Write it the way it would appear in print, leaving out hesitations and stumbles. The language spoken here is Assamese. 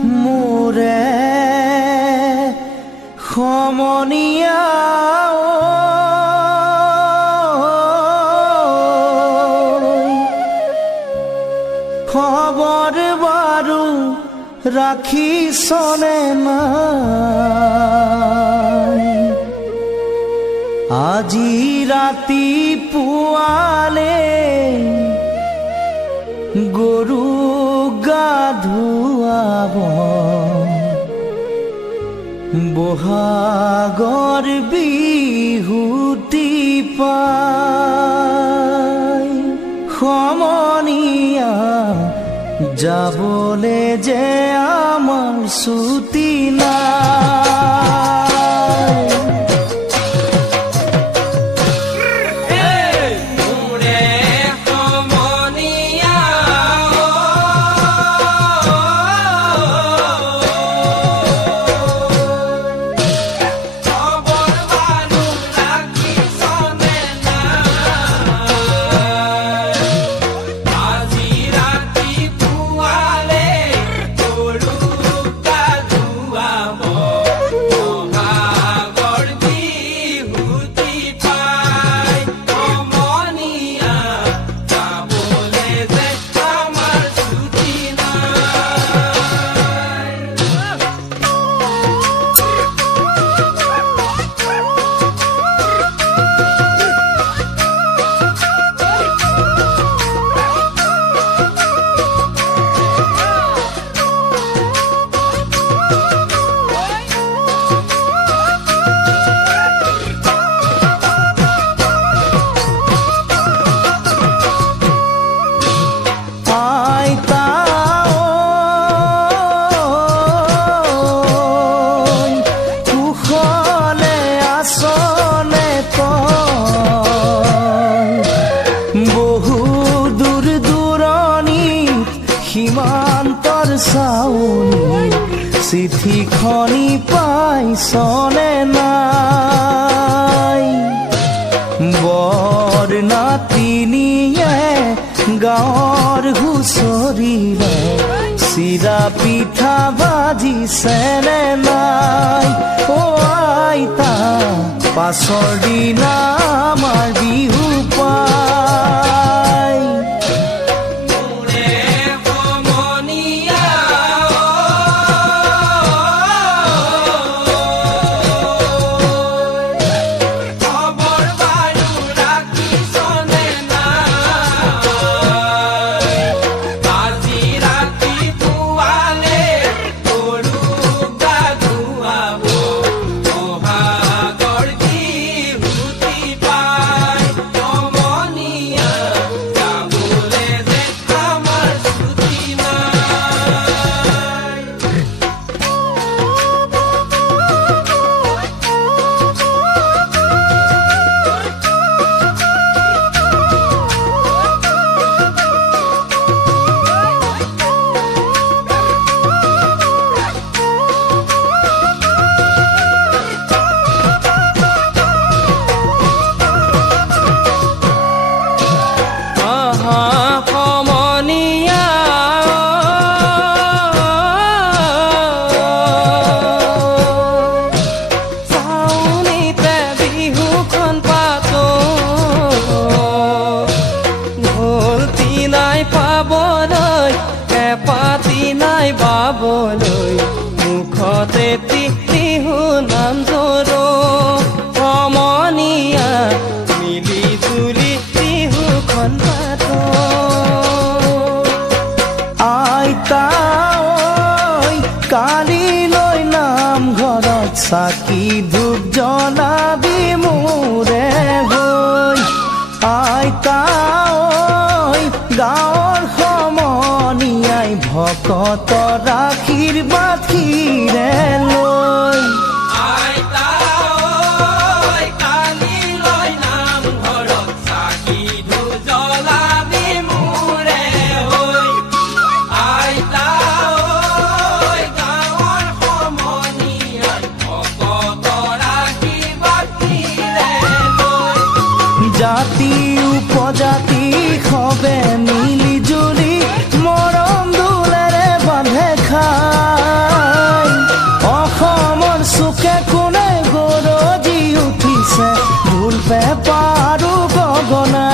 মোৰে সমনীয়া খবৰ বাৰু ৰাখিছনে নাই আজি ৰাতিপুৱালে গৰু গা ধুৱাব বহাগৰ বিহুতি পাই সমনীয়া যাবলে যে আমাৰ ছুটি নাই সীমান্তৰ চাউনি চিঠিখনি পাইছনে নাই বৰ নাতিনিয়ে গাঁৱৰ হুঁচৰিৰে চিৰা পিঠা ভাজিছেনে নাই অ আইতা পাছৰ দিনা আমাৰ বিহু পাই মুখতে বিহু নাম জৰো সমনীয়া মিলি জুলি বিহুখন পাতো আইতা কালিলৈ নামঘৰত চাকি ধূপ জ্বলাবি মোৰে হৈ আইতা গাঁৱৰ সমনীয়াই ভকতৰ আশীৰ্বাদ খিৰে লৈ জাতি উপজাতি সবে মিলি জুলি মৰম দুলেৰে বান্ধে খা গগনা